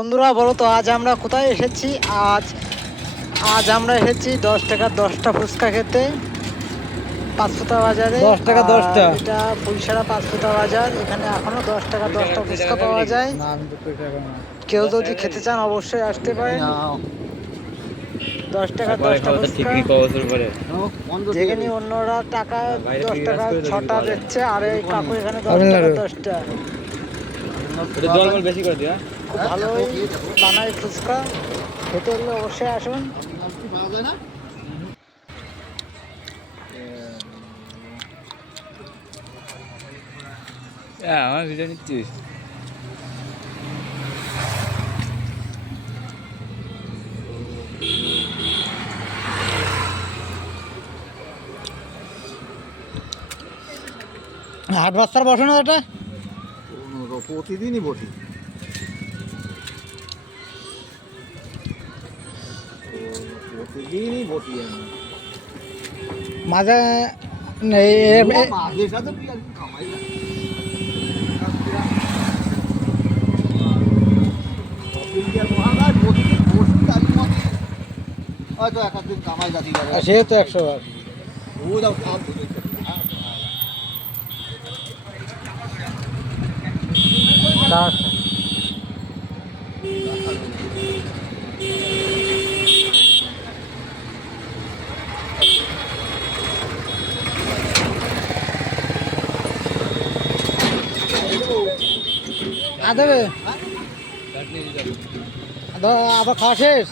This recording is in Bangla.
বন্ধুরা বলো তো আজ আমরা কোথায় এসেছি? আজ আজ আমরা এসেছি 10 টাকার 10টা ফুচকা খেতে, পাঁচফুটা বাজারে। 10 টাকা 10টা। এটা পুলিশারা পাঁচফুটা বাজার। এখানে এখনো 10 টাকা 10টা ফুচকা পাওয়া যায়। না আমি 2 টাকা না। কেউ যদি খেতে চান অবশ্যই আসতে পারেন। 10 টাকা 10টা ফুচকা, যেখানে অন্যরা টাকা 10 টাকা 6টা বেচছে, আর এই কাকু এখানে 10 টাকা 10টা। বেশি করে দিয়া খুব ভালোই বানায় ফুচকা। খেতে হলে অবশ্যই আসুন। আমার ভিডিও নিচ্ছিস। হাট বাস্তার বসে না এটা প্রতিদিনই বসি। প্রতিদিনই বসি আমি। মাঝে মাঝের সাথে তুই একদিন কামাই যা। প্রতিদিন বসি তার মধ্যে হয়তো এক একদিন কামাই জাতি যাবে। সে তো 100 বার। ও যাও সব দেবে আবার খাওয়া শেষ।